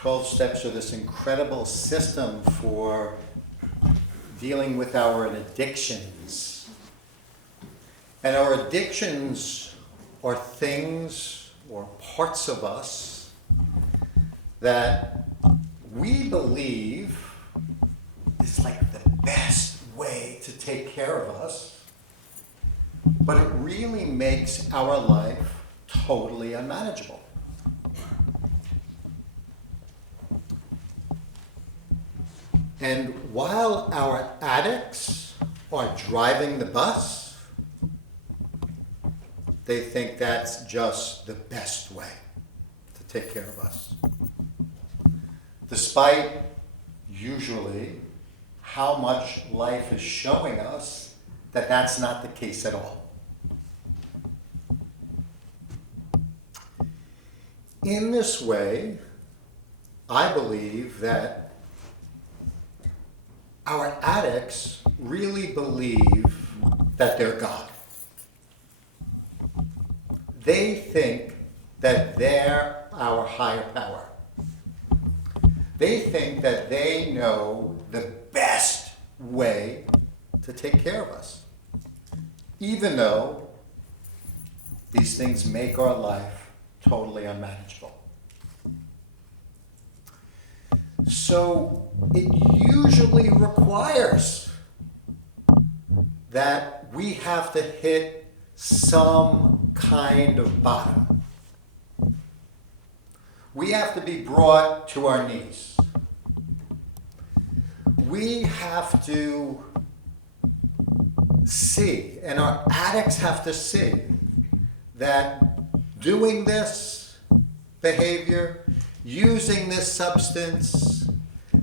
12 steps are this incredible system for dealing with our addictions. And our addictions are things or parts of us that we believe is like the best way to take care of us, but it really makes our life totally unmanageable. And while our addicts are driving the bus, they think that's just the best way to take care of us. Despite usually how much life is showing us that that's not the case at all. In this way, I believe that our addicts really believe that they're God. They think that they're our higher power. They think that they know the best way to take care of us, even though these things make our life totally unmanageable. So it usually requires that we have to hit some kind of bottom. We have to be brought to our knees. We have to see, and our addicts have to see, that doing this behavior, using this substance,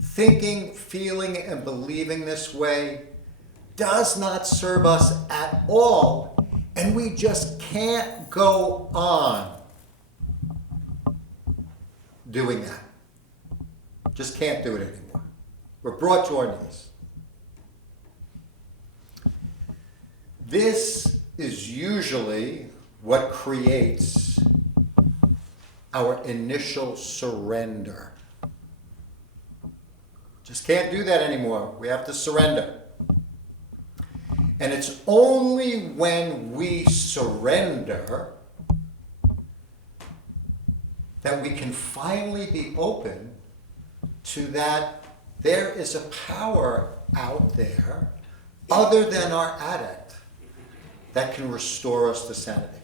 thinking, feeling, and believing this way does not serve us at all, and we just can't go on doing that. Just can't do it anymore. We're brought to our knees. This is usually what creates our initial surrender. Just can't do that anymore. We have to surrender. And it's only when we surrender that we can finally be open to that there is a power out there other than our addict that can restore us to sanity.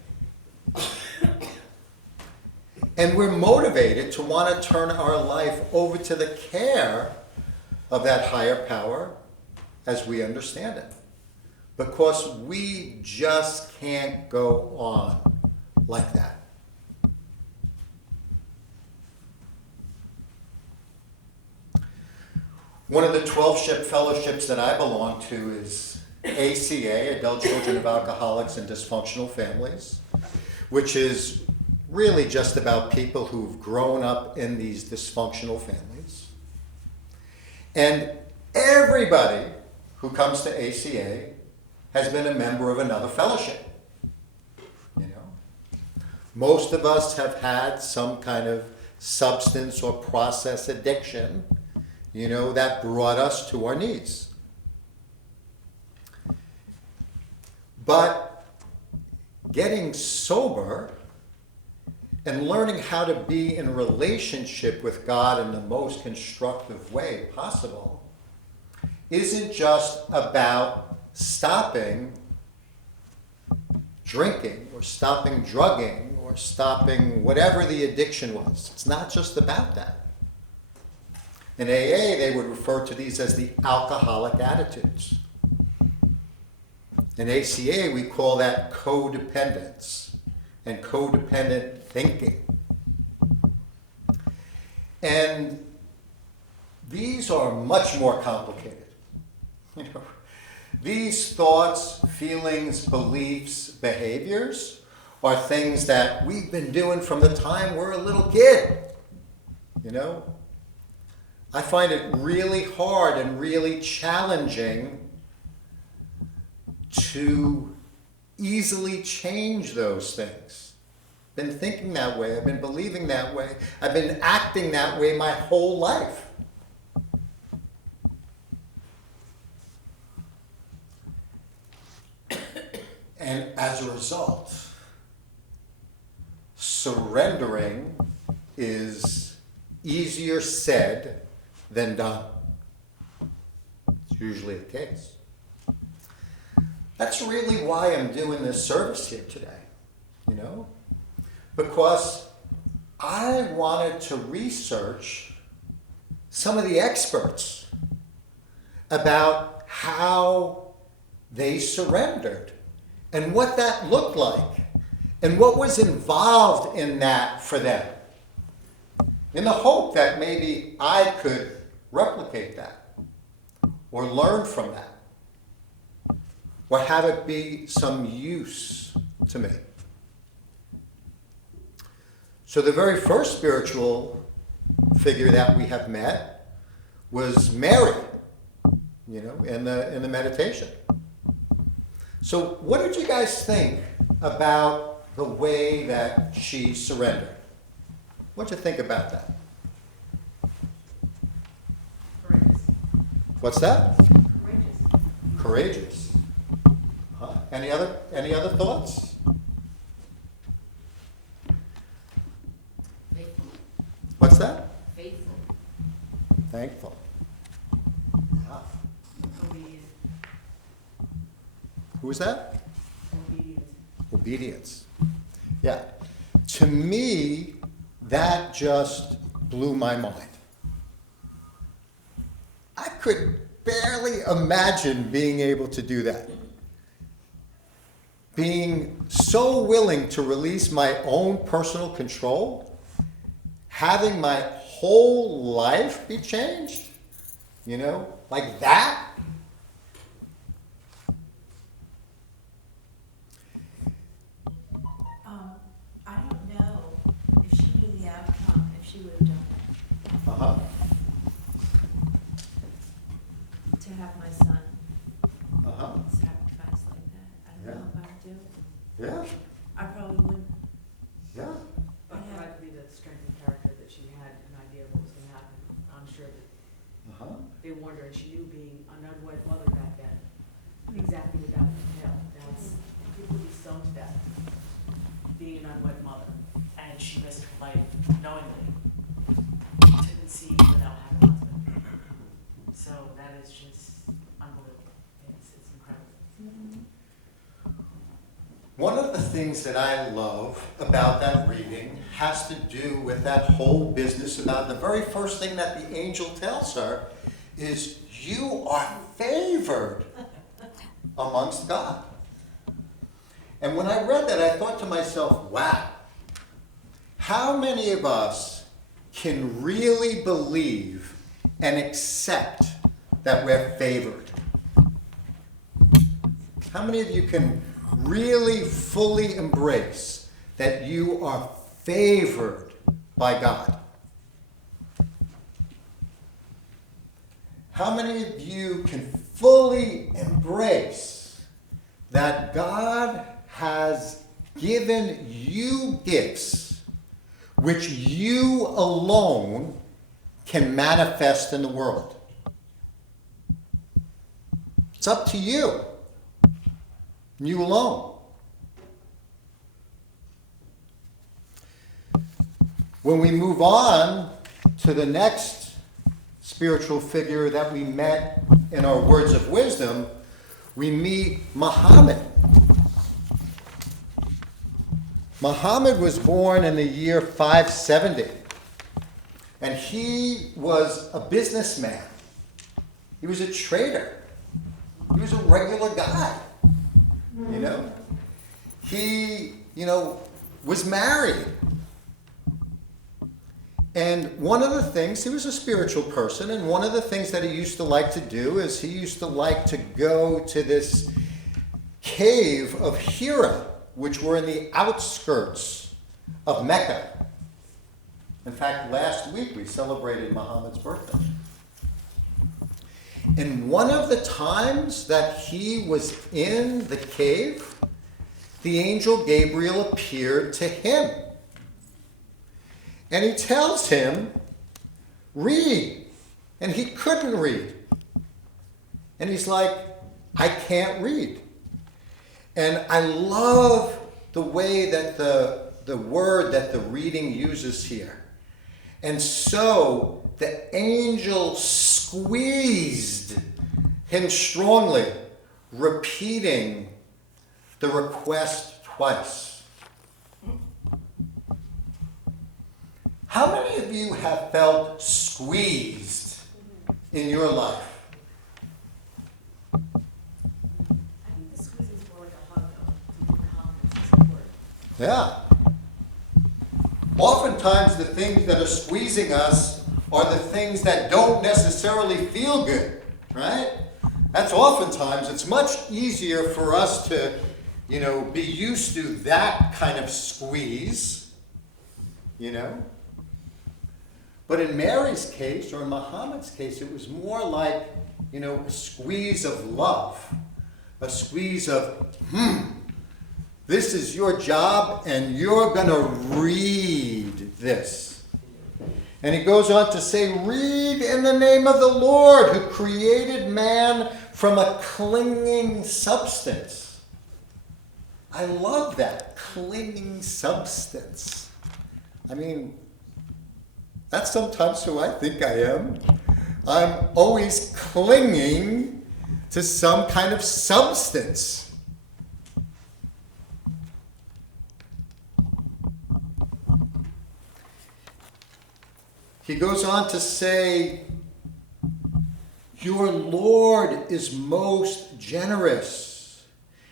And we're motivated to want to turn our life over to the care of that higher power as we understand it. Because we just can't go on like that. One of the 12-step fellowships that I belong to is ACA, Adult Children of Alcoholics and Dysfunctional Families, which is really just about people who've grown up in these dysfunctional families. And everybody who comes to ACA has been a member of another fellowship. You know, most of us have had some kind of substance or process addiction, you know, that brought us to our knees. But getting sober and learning how to be in relationship with God in the most constructive way possible isn't just about stopping drinking or stopping drugging or stopping whatever the addiction was. It's not just about that. In AA, they would refer to these as the alcoholic attitudes. In ACA, we call that codependence and codependent thinking. And these are much more complicated. You know, these thoughts, feelings, beliefs, behaviors are things that we've been doing from the time we're a little kid. You know, I find it really hard and really challenging to easily change those things. been thinking that way. I've been believing that way. I've been acting that way my whole life. And as a result, surrendering is easier said than done. It's usually the case. That's really why I'm doing this service here today, because I wanted to research some of the experts about how they surrendered and what that looked like and what was involved in that for them, in the hope that maybe I could replicate that or learn from that or have it be some use to me. So the very first spiritual figure that we have met was Mary, in the meditation. So what did you guys think about the way that she surrendered? What did you think about that? Courageous. What's that? Courageous. Courageous. Huh? Any other thoughts? Faithful. What's that? Faithful. Thankful. Ah. Obedient. Who was that? Obedient. Obedience. Yeah. To me, that just blew my mind. I could barely imagine being able to do that. Being so willing to release my own personal control, having my whole life be changed, like that. I don't know if she knew the outcome, if she would have done that. Uh-huh. To have my son Uh-huh. sacrificed like that. I don't know if I would do it. Yeah. I probably wouldn't. Yeah. But for that to be the strength of character that she had an idea of what was going to happen, I'm sure that Uh-huh. they warned her, and she knew being an unwed mother back then, exactly what that entailed. People would be stoned to death, being an unwed mother, and she risked her life knowingly to conceive without having a husband. So that is just unbelievable. It's incredible. One of the things that I love about that reading has to do with that whole business about the very first thing that the angel tells her is, you are favored amongst God. And when I read that, I thought to myself, wow, how many of us can really believe and accept that we're favored? How many of you can really fully embrace that you are favored by God? How many of you can fully embrace that God has given you gifts which you alone can manifest in the world? It's up to you. You alone. When we move on to the next spiritual figure that we met in our words of wisdom, we meet Muhammad. Muhammad was born in the year 570, and he was a businessman. He was a trader. He was a regular guy. He, was married. And one of the things, he was a spiritual person, and one of the things that he used to like to do is he used to like to go to this cave of Hira, which were in the outskirts of Mecca. In fact, last week we celebrated Muhammad's birthday. And one of the times that he was in the cave, the angel Gabriel appeared to him. And he tells him, read. And he couldn't read. And he's like, I can't read. And I love the way that the word that the reading uses here. And so the angel squeezed him strongly, repeating the request twice. How many of you have felt squeezed in your life? I think the squeeze is more like a hug, though, to give confidence and support. Yeah. Oftentimes the things that are squeezing us are the things that don't necessarily feel good, right? That's oftentimes, it's much easier for us to, be used to that kind of squeeze, But in Mary's case, or in Muhammad's case, it was more like, a squeeze of love. A squeeze of, this is your job and you're going to read this. And he goes on to say, read in the name of the Lord who created man from a clinging substance. I love that, clinging substance. I mean, that's sometimes who I think I am. I'm always clinging to some kind of substance. He goes on to say, your Lord is most generous.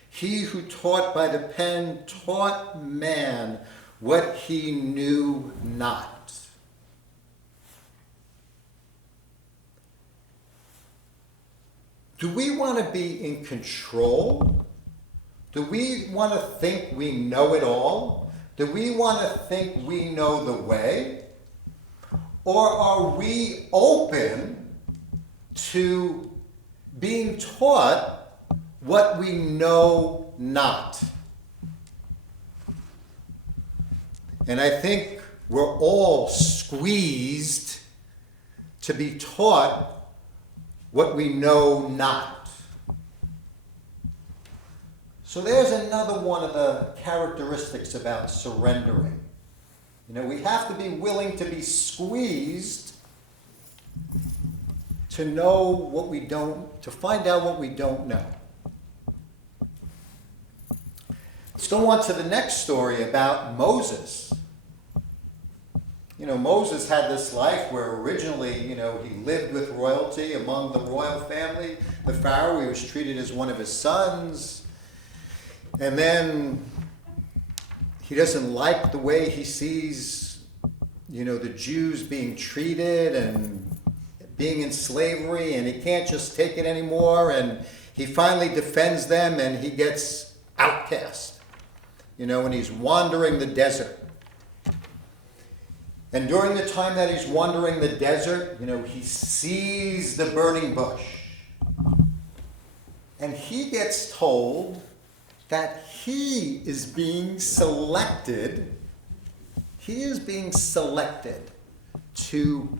He who taught by the pen taught man what he knew not. Do we want to be in control? Do we want to think we know it all? Do we want to think we know the way? Or are we open to being taught what we know not? And I think we're all squeezed to be taught what we know not. So there's another one of the characteristics about surrendering. We have to be willing to be squeezed to know what we don't, to find out what we don't know. Let's go on to the next story about Moses. Moses had this life where originally, he lived with royalty among the royal family. The Pharaoh, he was treated as one of his sons. And then he doesn't like the way he sees, the Jews being treated and being in slavery, and he can't just take it anymore. And he finally defends them, and he gets outcast, and he's wandering the desert. And during the time that he's wandering the desert, he sees the burning bush. And he gets told that he is being selected. He is being selected to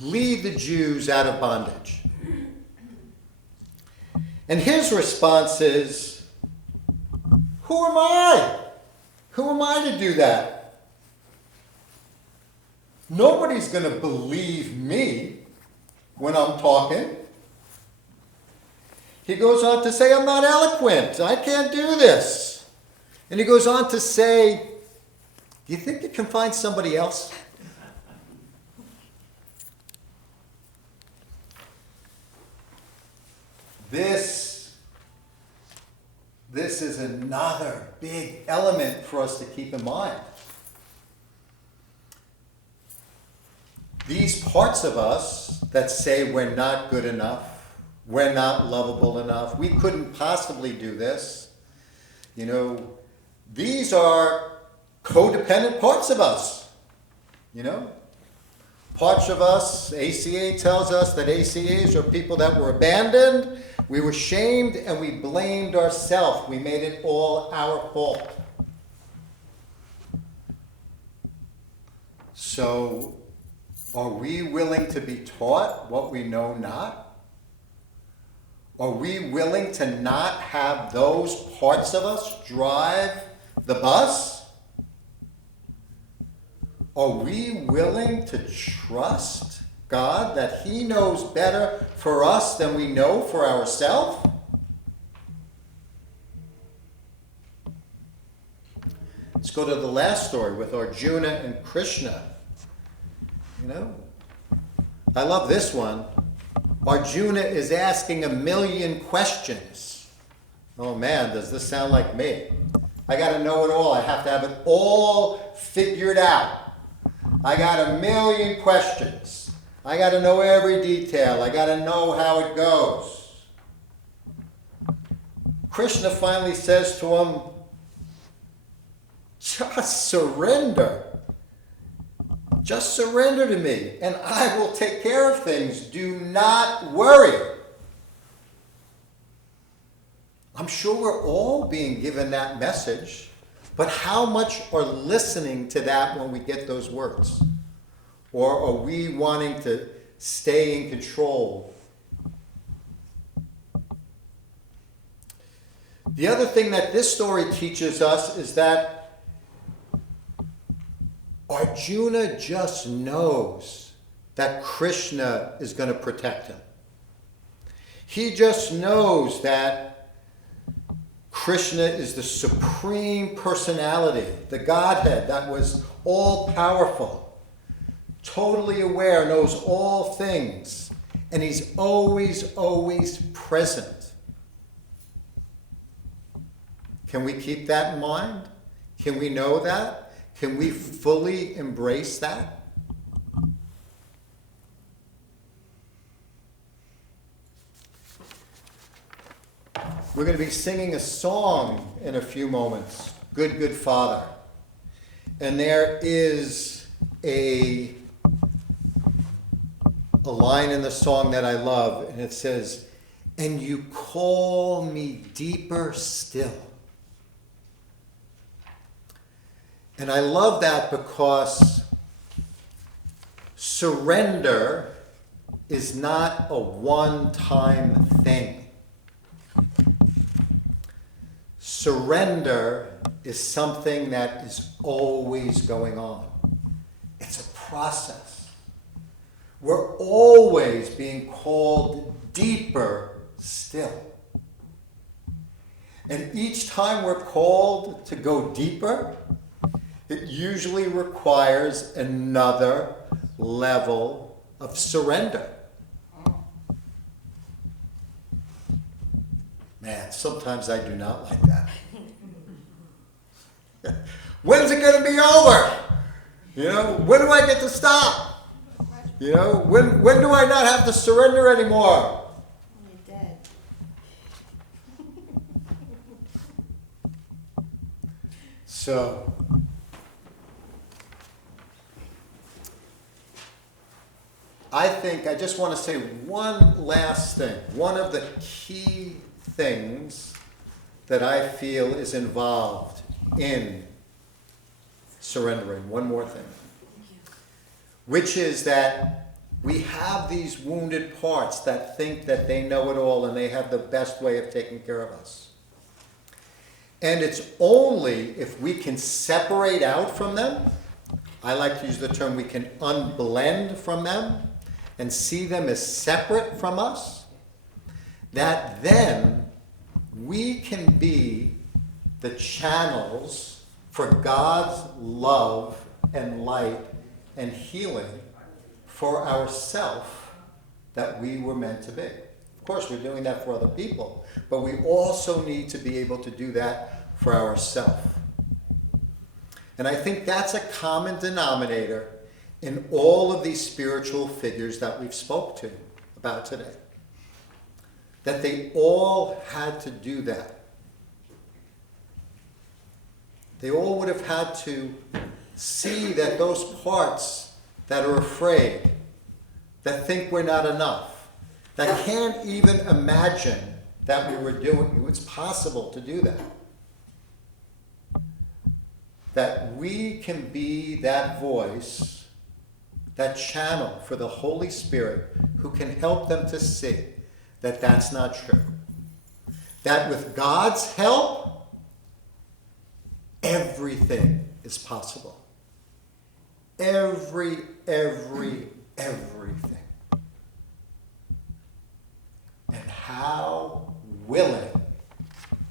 lead the Jews out of bondage. And his response is, who am I? Who am I to do that? Nobody's going to believe me when I'm talking. He goes on to say, I'm not eloquent. I can't do this. And he goes on to say, do you think you can find somebody else? This is another big element for us to keep in mind. These parts of us that say we're not good enough, we're not lovable enough, we couldn't possibly do this, these are codependent parts of us, Parts of us, ACA tells us that ACAs are people that were abandoned, we were shamed, and we blamed ourselves. We made it all our fault. So, are we willing to be taught what we know not? Are we willing to not have those parts of us drive the bus? Are we willing to trust God that He knows better for us than we know for ourselves? Let's go to the last story with Arjuna and Krishna. You know, I love this one. Arjuna is asking 1,000,000 questions. Oh man, does this sound like me? I got to know it all. I have to have it all figured out. I got 1,000,000 questions. I got to know every detail. I got to know how it goes. Krishna finally says to him, just surrender. Just surrender to me, and I will take care of things. Do not worry. I'm sure we're all being given that message, but how much are listening to that when we get those words? Or are we wanting to stay in control? The other thing that this story teaches us is that Arjuna just knows that Krishna is going to protect him. He just knows that Krishna is the supreme personality, the Godhead that was all-powerful, totally aware, knows all things, and He's always, always present. Can we keep that in mind? Can we know that? Can we fully embrace that? We're going to be singing a song in a few moments, Good, Good Father. And there is a line in the song that I love, and it says, "And you call me deeper still." And I love that because surrender is not a one-time thing. Surrender is something that is always going on. It's a process. We're always being called deeper still. And each time we're called to go deeper, it usually requires another level of surrender. Man, sometimes I do not like that. When's it going to be over? You know, when do I get to stop? You know, when do I not have to surrender anymore? You're dead. So, I just want to say one last thing. One of the key things that I feel is involved in surrendering, one more thing, which is that we have these wounded parts that think that they know it all and they have the best way of taking care of us. And it's only if we can separate out from them, I like to use the term, we can unblend from them and see them as separate from us, that then we can be the channels for God's love and light and healing for ourselves that we were meant to be. Of course, we're doing that for other people, but we also need to be able to do that for ourselves. And I think that's a common denominator in all of these spiritual figures that we've spoke to about today. That they all had to do that. They all would have had to see that those parts that are afraid, that think we're not enough, that can't even imagine that we were doing, it's possible to do that. That we can be that voice that channel for the Holy Spirit who can help them to see that that's not true. That with God's help, everything is possible. Everything. And how willing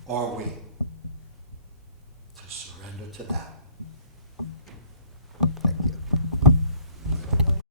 are we to surrender to that?